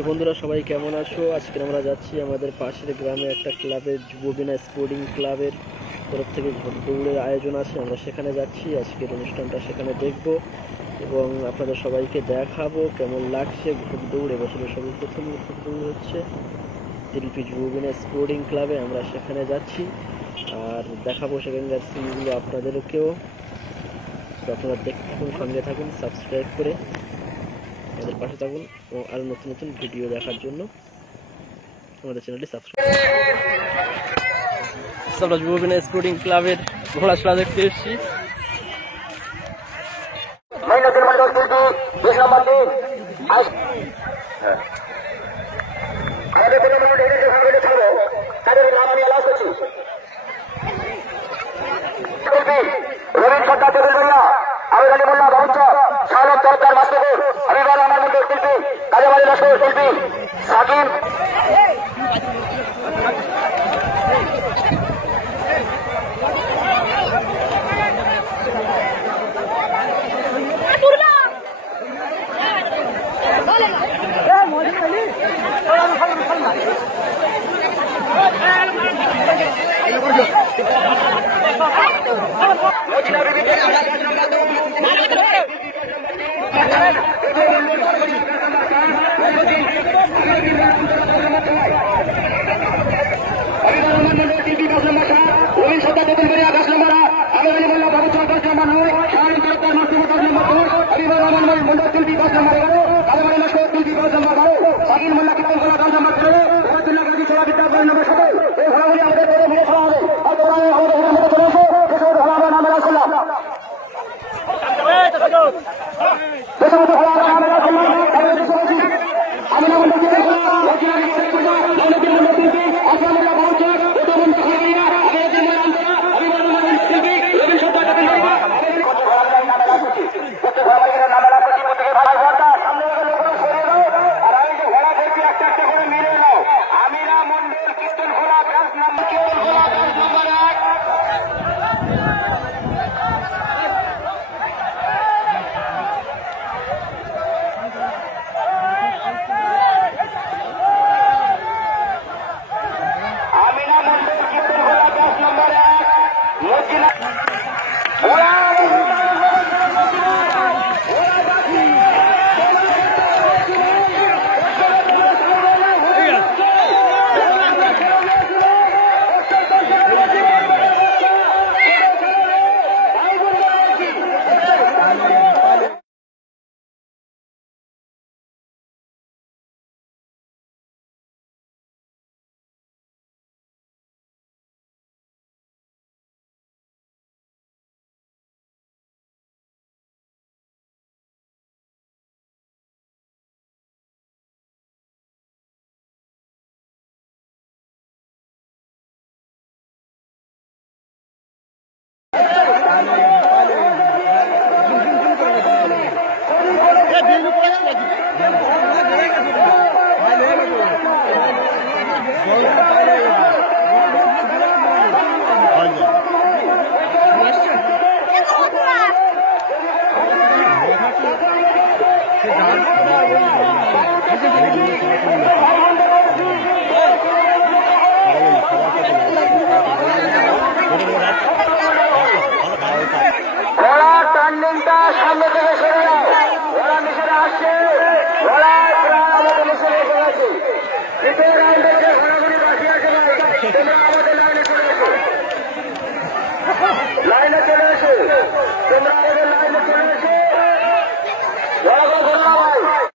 তো বন্ধুরা সবাই কেমন আছো? আজকে আমরা যাচ্ছি আমাদের পাশের গ্রামে একটা ক্লাবের যুববিনা স্পোর্টিং ক্লাবের তরফ থেকে দৌড়ের আয়োজন আছে। আমরা সেখানে যাচ্ছি, আজকের অনুষ্ঠানটা সেখানে দেখব এবং আপনাদের সবাইকে দেখাবো কেমন লাগছে ঘোড় দৌড়। এবছরের সর্বপ্রথম ঘোড় দৌড় হচ্ছে তিলপি যুববিনা স্পোর্টিং ক্লাবে। আমরা সেখানে যাচ্ছি আর দেখাবো সেখানকার সিনগুলো আপনাদেরকেও। তো আপনারা দেখতে থাকুন, সঙ্গে থাকুন, সাবস্ক্রাইব করে আমাদের পাশে থাকুন এবং আরো নতুন নতুন ভিডিও দেখার জন্য আমাদের চ্যানেলটি সাবস্ক্রাইব। আমরা যুববিনা স্পোর্টিং ক্লাবের ঘোড়া খেলা দেখতে এসেছি। রবীন্দ্র সরকার টেবিল ভাইয়া আবেদনী মোল্লা বাবুচর শাহরুখ তরকার মাস্টার হাবিবার আমার মন্দির শিল্পী কাজাবাড়ি মাস্টার শিল্পী সাকিব সামনে থেকে সরে যাও, ওরা মিশনে আসছে, ওরা প্রায় আমাদের মিশনে এসে গেছে। দ্বিতীয় রাউন্ডে যে ঘোরাঘুরি বাকি আছে ভাই, তোমরা আমাদের